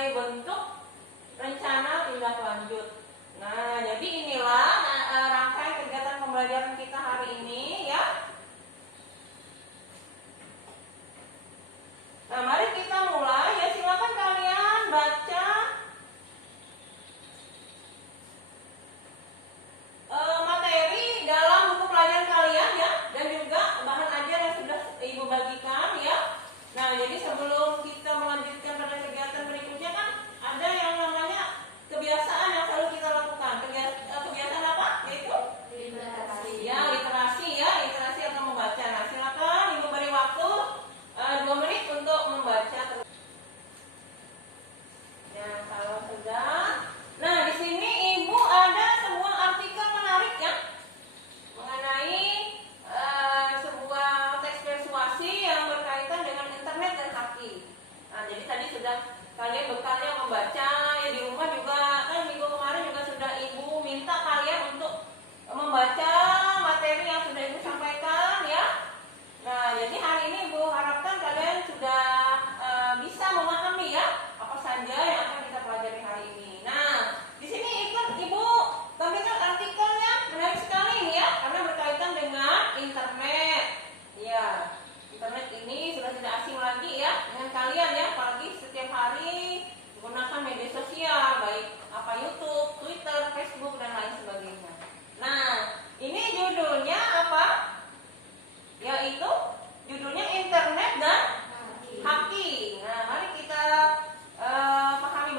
sebagai bentuk rencana tindak lanjut. Nah, jadi inilah rangkaian kegiatan pembelajaran kita hari ini ya. Nah, mari kita mulai ya. Silakan kalian baca materi dalam buku pelajaran kalian ya, dan juga bahan ajar yang sudah Ibu bagikan ya. Nah, jadi sebelum kita melanjutkan pada kegiatan berikutnya kan ada yang namanya kebiasaan yang selalu kita lakukan. Kebiasaan apa? Yaitu literasi. Ya, literasi atau membaca. Nah, silakan Ibu beri waktu 2 menit untuk membaca. Ya, kalau sudah. Nah, di sini Ibu ada sebuah artikel menarik ya mengenai sebuah teks persuasi yang berkaitan dengan internet dan haki. Nah, jadi tadi sudah kalian bekalnya membaca ya, di rumah juga kan minggu kemarin juga sudah Ibu minta kalian untuk membaca materi yang sudah Ibu sampaikan ya. Nah, jadi hari ini Ibu harapkan kalian sudah bisa memahami ya apa saja yang akan kita pelajari hari ini. Nah, di sini Ibu tampilkan artikel yang menarik sekali ini ya, karena berkaitan dengan internet. Ya, internet ini sudah tidak asing lagi ya dengan kalian ya, apalagi setiap hari menggunakan media sosial, baik apa YouTube, Twitter, Facebook dan lain sebagainya. Nah, ini judulnya apa? Yaitu judulnya internet dan haki. Nah, mari kita pahami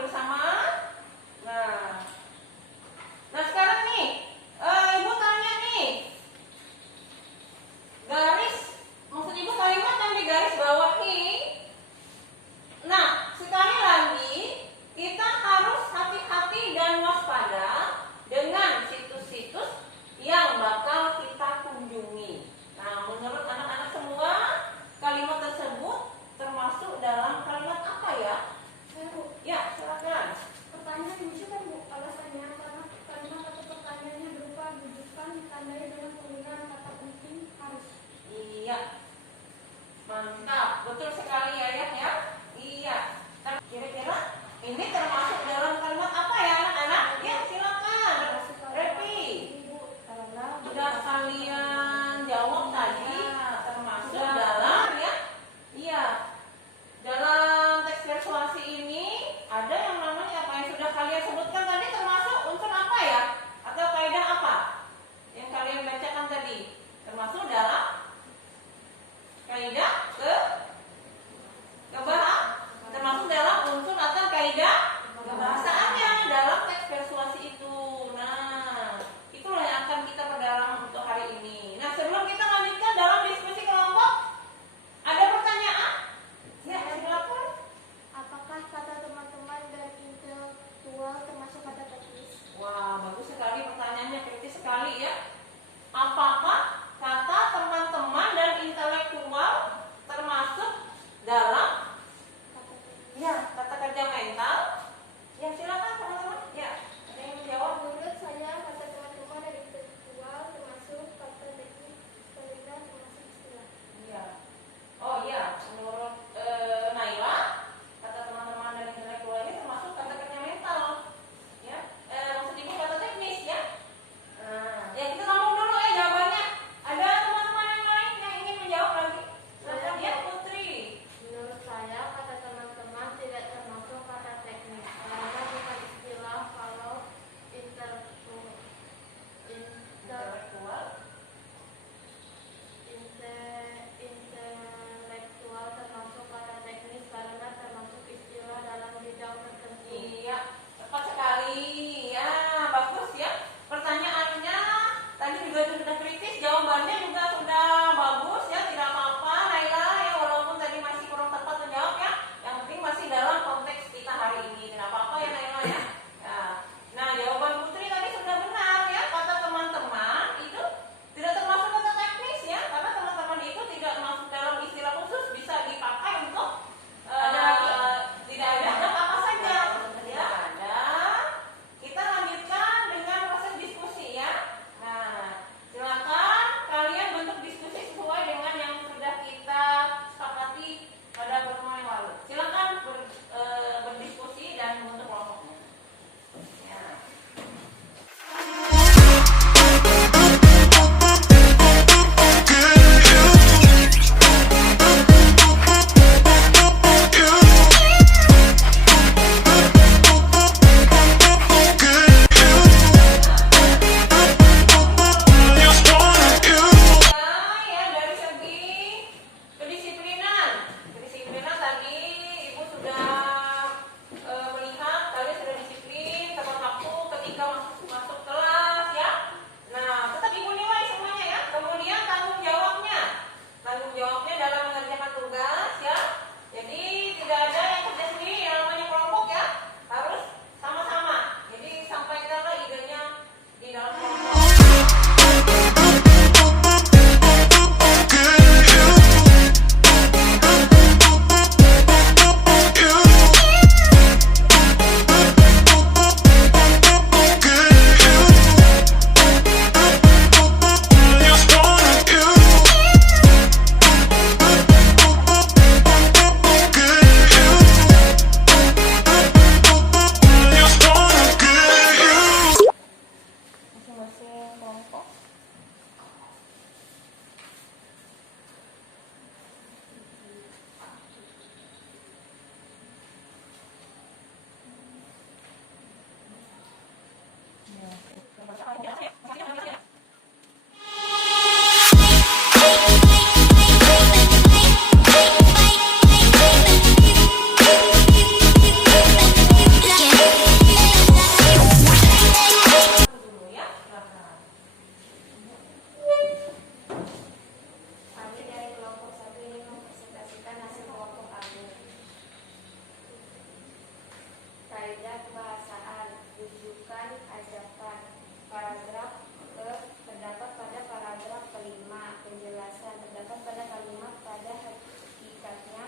Pada kebahasaan, rujukan, ajakan. Paragraf ke terdapat pada paragraf kelima. Penjelasan terdapat pada kalimat pada hakikatnya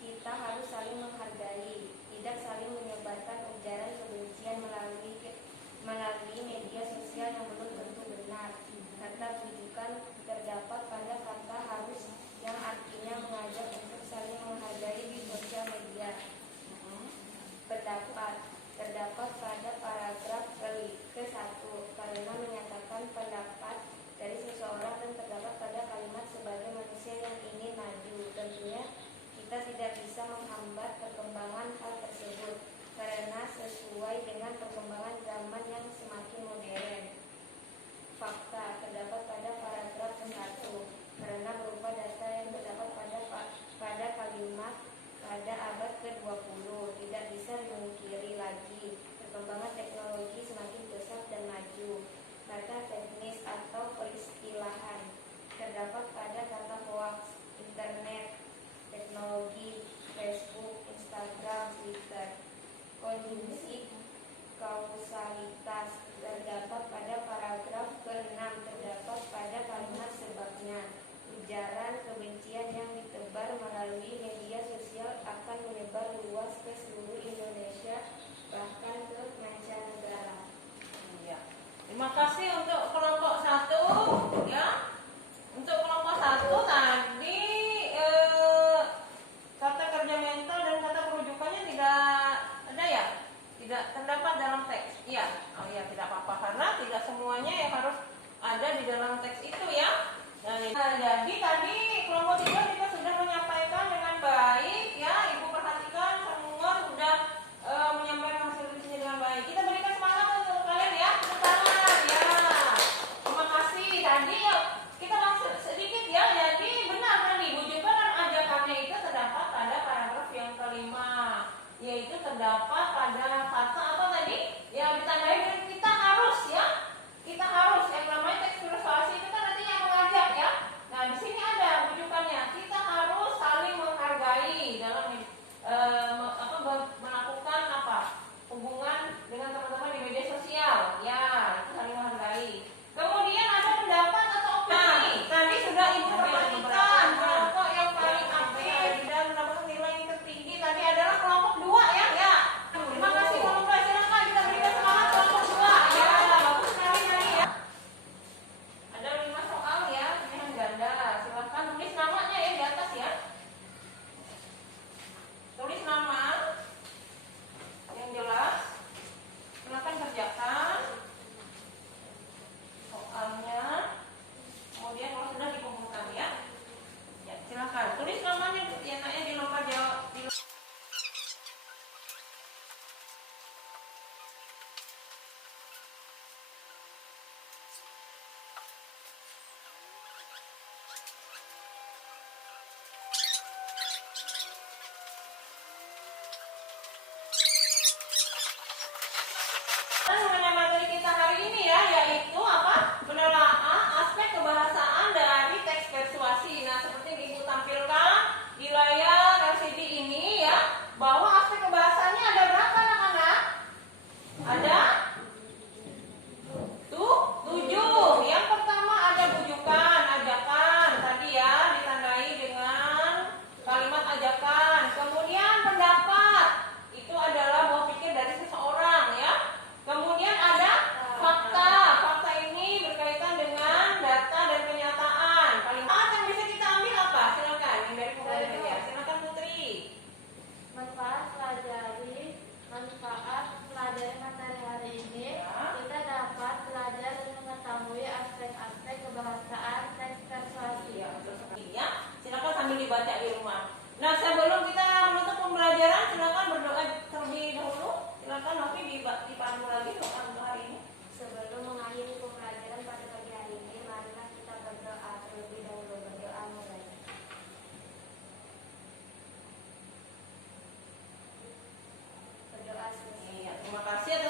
kita harus saling menghargai, tidak saling menyebarkan ujaran kebencian melalui media sosial yang belum tentu benar. Kata rujukan terdapat pada kata harus yang artinya mengajak untuk saling menghargai di sosial media. Pendapat terdapat pada paragraf ke-1 karena menyatakan pendapat dari seseorang dan terdapat pada kalimat sebagai manusia yang ingin maju. Tentunya kita tidak bisa menghambat perkembangan hal tersebut karena sesuai dengan perkembangan zaman yang semakin modern. Fakta terdapat pada paragraf ke-1 karena berupa data yang terdapat pada kalimat pada abad ke-20. Tidak bisa dimungkiri lagi perkembangan teknologi semakin pesat dan maju. Kata teknis atau peristilahan terdapat pada kata hoax, internet, teknologi, Facebook, Instagram, Twitter. Konjungsi kausalitas terdapat pada paragraf ke-6 terdapat pada kalimat sebabnya. Ujaran kebencian yang ditebar melalui media sosial akan menyebar luas ke seluruh Indonesia bahkan ke mancanegara. Ya. Terima kasih untuk kelompok 1 ya. Untuk kelompok 1 tadi kata kerja mental dan kata perujukannya tidak ada ya? Tidak terdapat dalam teks. Iya. Oh iya, tidak apa-apa karena tidak semuanya yang harus ada di dalam teks itu ya. Nah, jadi tadi kelompok 3 kita sudah menyampaikan dengan baik ya. Ibu perhatikan semua sudah menyampaikan hasil tulisnya dengan baik. Kita berikan semangat untuk kalian ya. Semangat ya. Terima kasih. Tadi kita langsung sedikit ya. Jadi benar tadi bujukan dan ajakannya itu terdapat pada paragraf yang kelima, yaitu terdapat pada kata apa tadi? Yang ditandai dengan kita harus ya. Kita harus yang namanya teks persuasi itu kan nanti yang mengajak ya. Nah di sini ada rujukannya. Kita harus saling menghargai dalam melakukan hubungan dengan teman-teman di media sosial. Ya itu saling menghargai. Kemudian ada pendapat atau opini. Tadi sudah ibu perhatikan kelompok yang paling aktif dan mendapatkan nilai yang tertinggi tadi adalah kelompok 2 ya. Ya. Terima kasih kelompok 2. Silakan kita berikan semangat kelompok 2 ya. Bagus sekali tadi ya. Ada 5 soal ya, pilihan ganda. Silakan tulis namanya ya di atas ya. Tulis nama yang jelas. Silakan kerjakan soalnya. Kemudian kalau sudah dikumpulkan ya. Ya, silakan tulis namanya ya naknya di lembar jawab di mengenai materi kita hari ini ya, yaitu apa? Penelaah aspek kebahasaan dari teks persuasi. Nah, seperti yang Ibu tampilkan di layar LCD ini ya, bahwa aspek kebahasaannya ada berapa anak-anak? Ada 7. Yang pertama ada bujukan, ajakan. Tadi ya, ditandai dengan kalimat ajakan. Kemudian pendapat. Itu adalah buah pikir dari seseorang ya. Kemudian ada fakta. Fakta ini berkaitan dengan data dan kenyataan. Kalimat yang bisa kita ambil apa? Silakan yang dari Putri aja. Silakan Putri. Manfaat pelajari materi hari ini Ya. kita dapat belajar dan mengetahui aspek-aspek kebahasaan teks persuasi. Ya, betul sekali ya. Silakan sambil dibaca di rumah. Nah, sebelum kita menutup pembelajaran, silakan berdoa terlebih dahulu. Silakan Novi dipandu lagi doa untuk hari ini. Sebelum mengakhiri pembelajaran pada pagi hari ini, marilah kita berdoa terlebih dahulu. Berdoa mulai. Berdoa selesai. Iya, terima kasih atas